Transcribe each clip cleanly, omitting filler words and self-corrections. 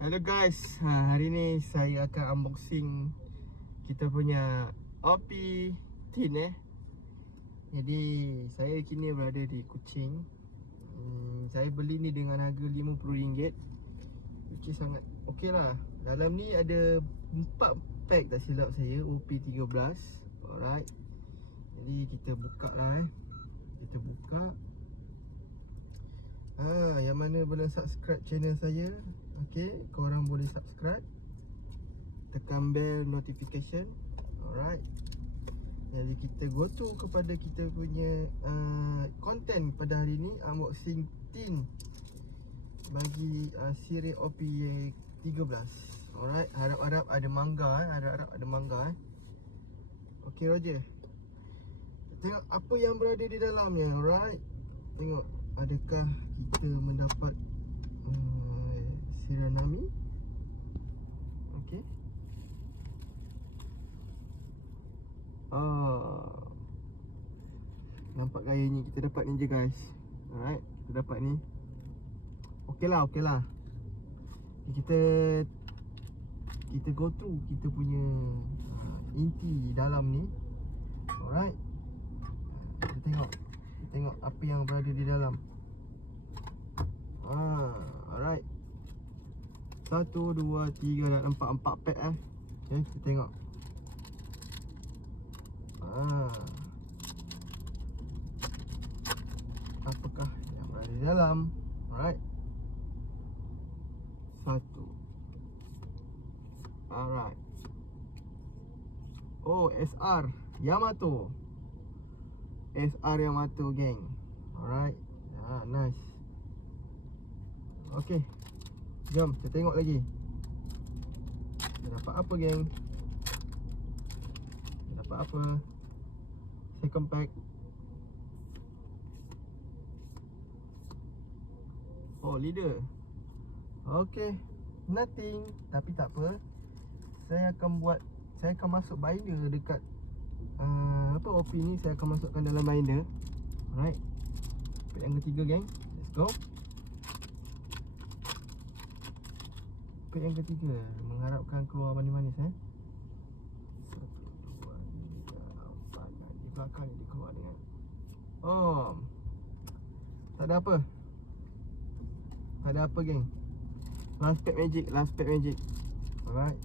Hello guys, hari ni saya akan unboxing kita punya OP tin Jadi saya kini berada di Kuching. Saya beli ni dengan harga RM50, which is sangat okey lah. Dalam ni ada 4 pack tak silap saya, OP13. Alright, jadi kita buka lah Kita buka. Yang mana belum subscribe channel saya, okey, korang boleh subscribe, tekan bell notification. Alright, jadi kita go to kepada kita punya content pada hari ni, unboxing tin bagi siri OP13. Alright, harap-harap ada mangga harap-harap ada mangga Okey Roger, tengok apa yang berada di dalamnya. Alright, tengok adakah kita mendapat Siranami. Okey. Nampak gayanya kita dapat ni je guys. Alright, kita dapat ni. Okey lah. Kita go through kita punya inti dalam ni. Alright, kita tengok apa yang berada di dalam. Alright, 1, 2, 3 dan 4 pack Okay, kita tengok. Apakah yang berada di dalam? Alright, 1. Alright. Oh, SR Yamato. SR Yamato geng. Alright, nice. Okay, jom kita tengok lagi. Kita dapat apa geng? Kita dapat apa? Second pack. Oh, leader. Okay, nothing. Tapi tak apa, saya akan masuk binder dekat OP ni. Saya akan masukkan dalam binder. Alright, pack yang ketiga geng. Let's go. Pack yang ketiga, mengharapkan keluar manis-manis 1, 2, 3, 4. Di belakang ni dia keluar dengan tak ada apa. Tak ada apa geng. Last pack magic. Alright,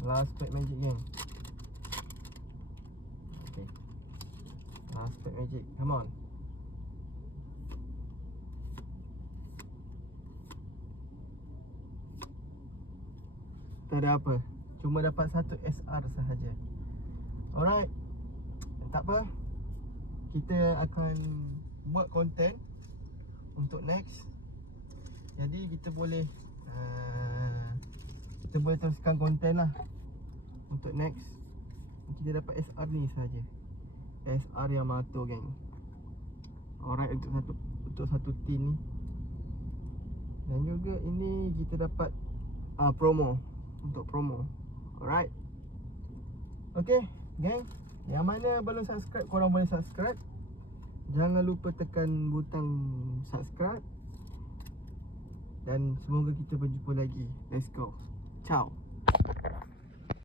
last pack magic geng. Okay, last pack magic, come on. Tak ada apa, cuma dapat satu SR sahaja. Alright, tak apa, kita akan buat konten untuk next. Jadi kita boleh teruskan konten lah untuk next. Kita dapat SR ni sahaja, SR Yamato geng. Alright, untuk satu tin ni. Dan juga ini kita dapat promo, untuk promo. Alright, okay geng, yang mana belum subscribe, korang boleh subscribe. Jangan lupa tekan butang subscribe. Dan semoga kita berjumpa lagi. Let's go. Ciao.